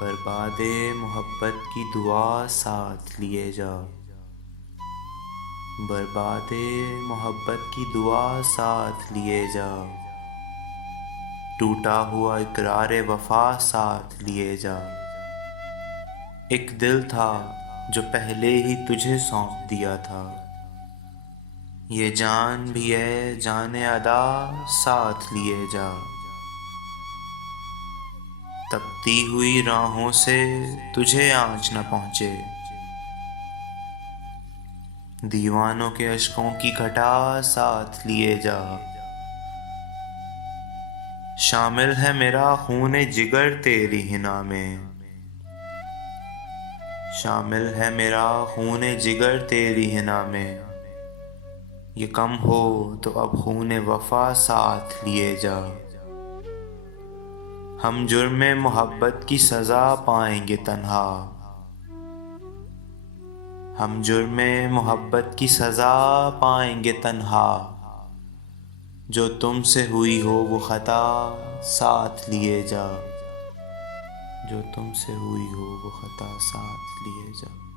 برباد محبت کی دعا ساتھ لیے جا، برباد محبت کی دعا ساتھ لیے جا، ٹوٹا ہوا اقرار وفا ساتھ لیے جا۔ ایک دل تھا جو پہلے ہی تجھے سونپ دیا تھا، یہ جان بھی ہے جان ادا ساتھ لیے جا۔ تپتی ہوئی راہوں سے تجھے آنچ نہ پہنچے، دیوانوں کے اشکوں کی گھٹا ساتھ لیے جا۔ شامل ہے میرا خون جگر تیری حنا میں، شامل ہے میرا خون جگر تیری حنا میں، یہ کم ہو تو اب خون وفا ساتھ لیے جا۔ ہم جرم محبت کی سزا پائیں گے تنہا، ہم جرم محبت کی سزا پائیں گے تنہا، جو تم سے ہوئی ہو وہ خطا ساتھ لیے جا، جو تم سے ہوئی ہو وہ خطا ساتھ لیے جا۔